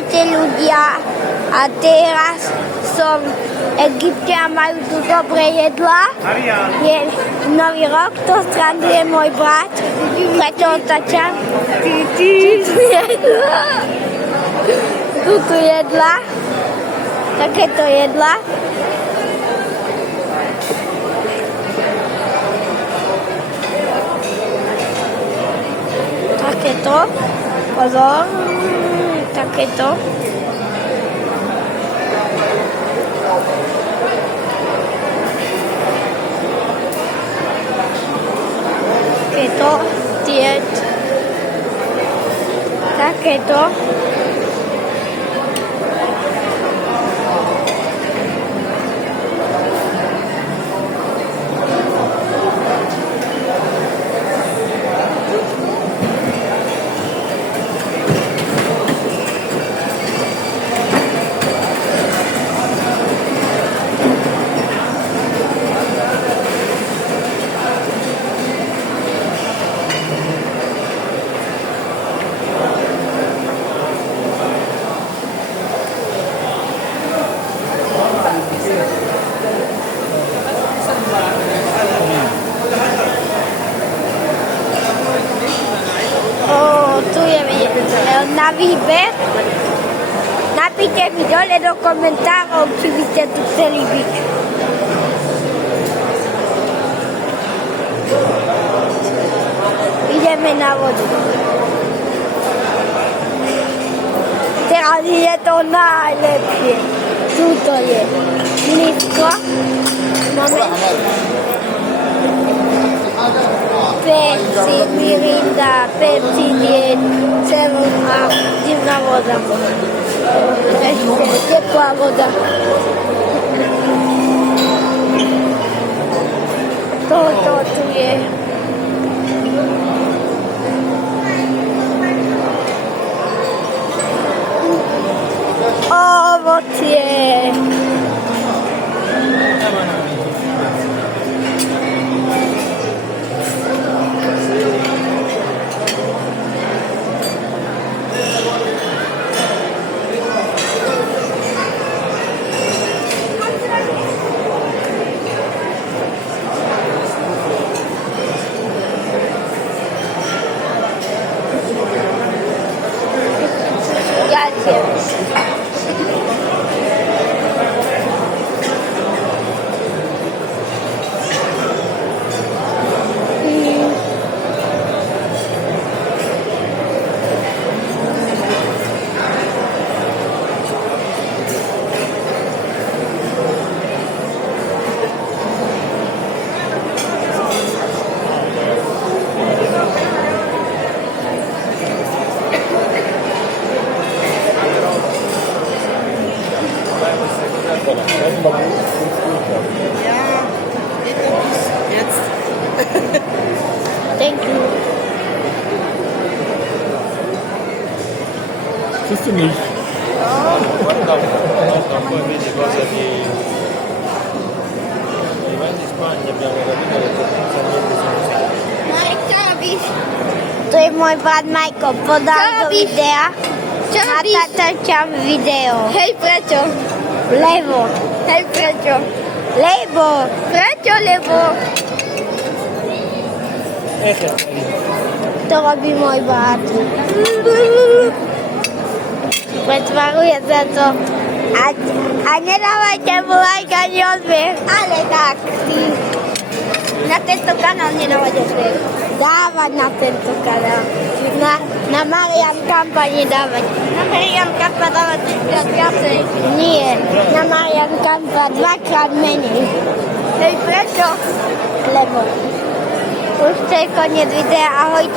Ahojte ľudia, a teraz som v Egypte a majú tu dobré jedlá. Je nový rok, to stranduje môj brat, preto otačam. Tu jedlá, takéto jedlá. Takéto, pozor, takéto. Takéto, takéto. Na výber. Napíšte mi dole do komentárov, či by ste tu chceli byť. Ideme na vodu. Teraz je to najlepšie. Tuto je blízko. Moment. Pepsi, Mirinda, Pepsi, Diet, 7-Up, zimná voda. Ešte teplá voda. Toto tu je. Ovocie. Ja, jetzt. Thank you. Siehst du nicht? To je môj brat Majko, podal do videa. Natáčam video. Hej, prečo? Lebo. Hej, prečo? Lebo. Prečo, lebo? To robí môj brat. Pretvaruje sa to. A nedávajte mu like ani odbeh. Ale tak, na tento kanál nedávať odbeh. Dávať na tento kanál. Na Marian kampani dávať. Na Marian Kampa dávať viacej. Nie, na Marian Kampa 2-krát menej. Hej, prečo? Lebo. Už to je koniec videa. Ahojte.